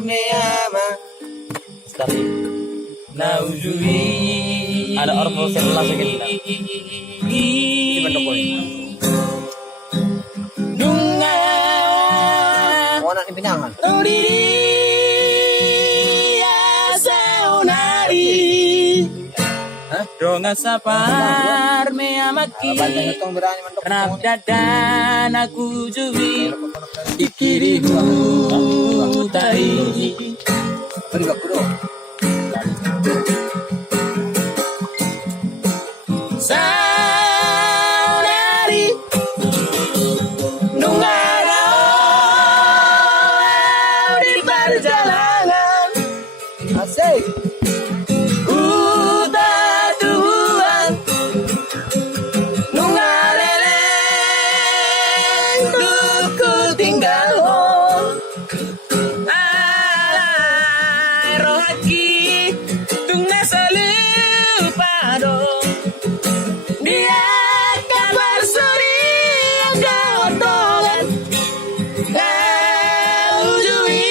me ama. Sekali. Naujui. Ada orbo sebelah sekitar. Di Pendopo ini. Dunga. Oh, anak di Pinangan. Donga sapar me amaki. Kenap dadan aku juwi. Ikiriku tari. Saudari nungarau di perjalanan. Asik. Tuhan nungaleleng duku tinggal alai rohaki tungna salupado dia kabar suri gotongan ujui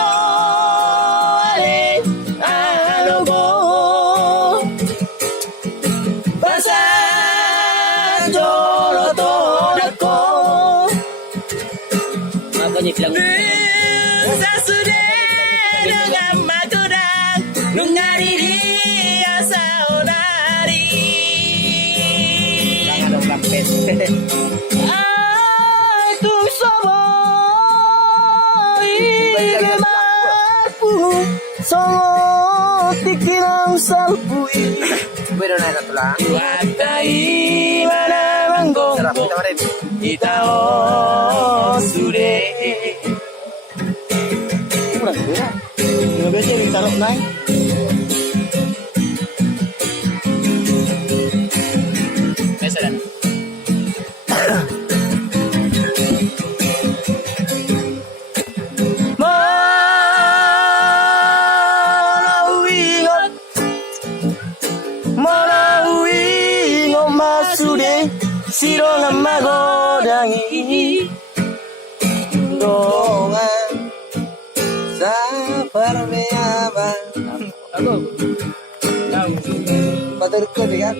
ole alogo pasang jorotonako Makanya bilang sasude dengan magodang nungari dia saudari. jangan dong kampes. Aku sabay berlaku songo tikilang salpui. Pero na ito lang. Wakai mana manggong kita sude. Kurang ya. Nggak bisa ditaruh naik. Biasa dan. Malawi ngomasude sirong magodangi donga safar me ama. Aku. Batur ko dia.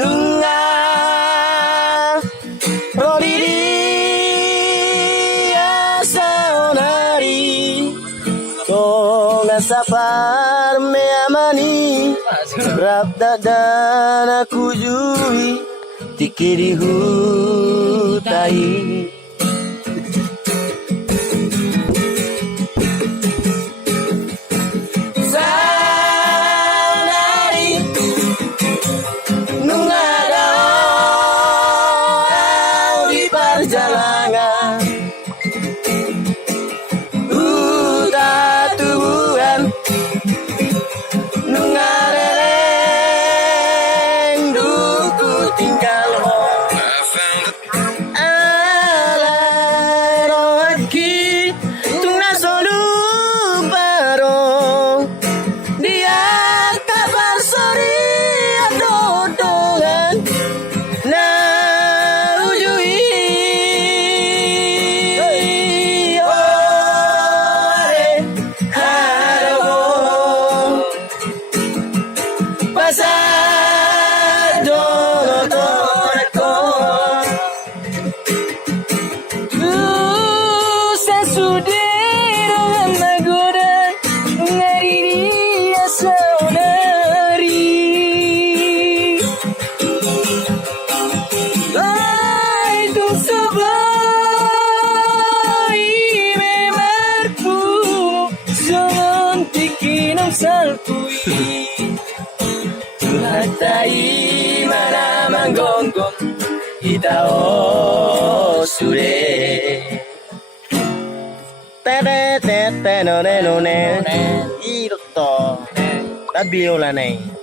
Nunga rodiri asaonari donga safar me amani rabda dan aku jui tikiri hutai. Saudari nungadau di perjalanan tatuan nungareleng duku tinggal alai rohaki tungna sodu barong dia kabar sori dodongan na ujui ore halo pasar jorotonako sesudah nagoda ngari dia saudari. Itu sebagai memarku jangan tikinam salpui hatai mana manggonggong kita sure. Tete tete no ne no ne. Iro to. Tabiola nei.